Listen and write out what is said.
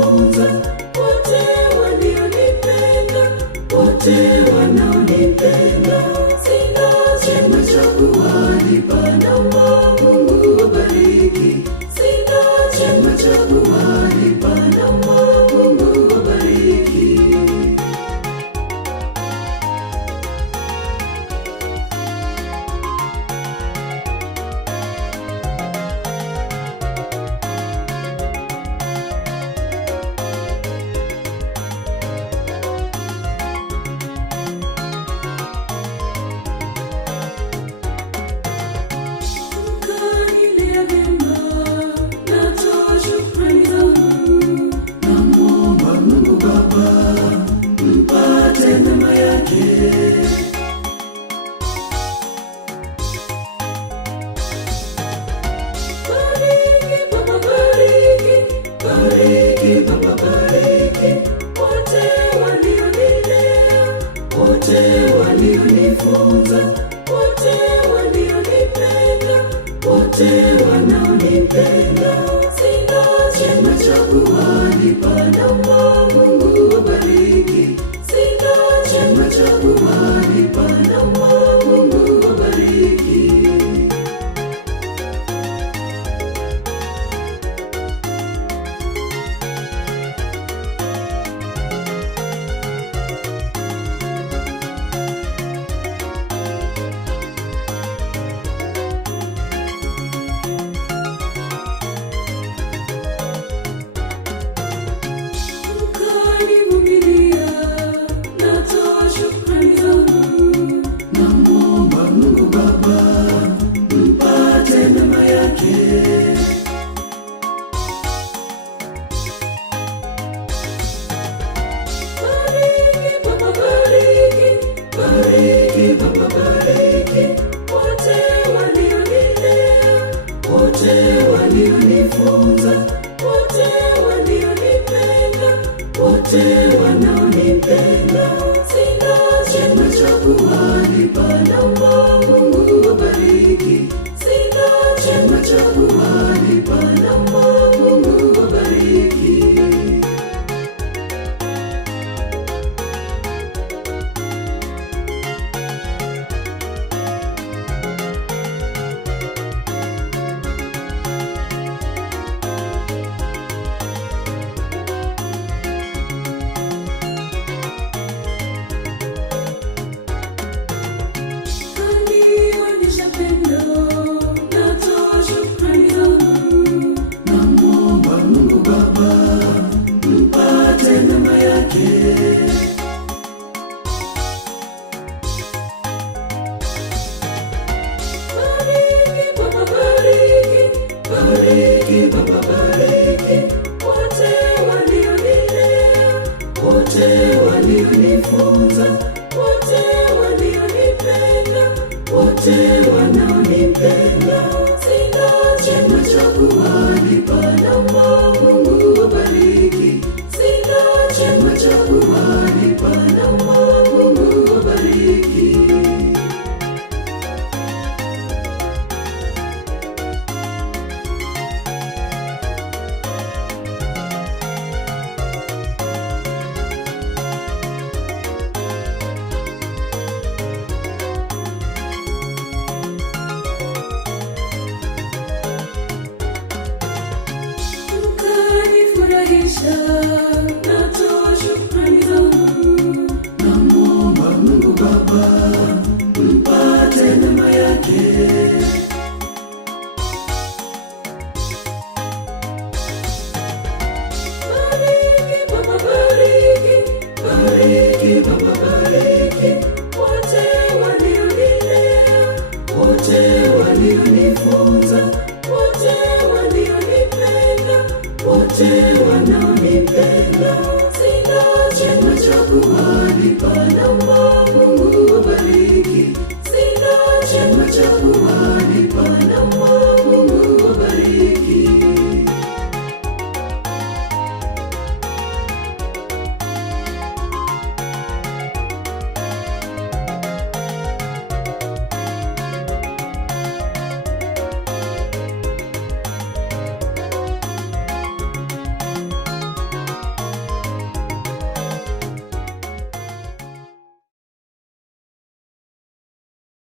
walionifunza, wote walionipenda, wote wanaonipenda. Sina chema cha kuwalipa, naomba Mungu wabariki. Sina chema cha kuwalipa, naomba Mungu wabariki. Bariki Baba, bariki wote walionilea, wote walionifunza, wote walionipenda, wote wanaonipenda. Sina chema cha kuwalipa, naomba Mungu wabariki. Sina chema cha kuwalipa, naomba Mungu wabariki. Bariki Baba, bariki wote walionilea, wote walionifunza, wote walionipenda, wote wanaonipenda. Sina chema cha kuwalipa, naomba Mungu wabariki. Sina chema cha kuwalipa, naomba Mungu wabariki. Bariki Baba, bariki wote walionilea, wote walionifunza, wote walionipenda, wote wanaonipenda. Sina chema cha kuwalipa, naomba Mungu wabariki. Sina chema cha kuwalipa, naomba Mungu wabariki. Natoa shukrani zangu, namwomba Mungu Baba mpate neema yake. Bariki Baba, bariki, bariki Baba, bariki wote walionilea, wote walionifunza, wote walionipenda, wote wanaonipenda. Sina chema cha kuwalipa, naomba Mungu wabariki. Sina chema cha kuwalipa, naomba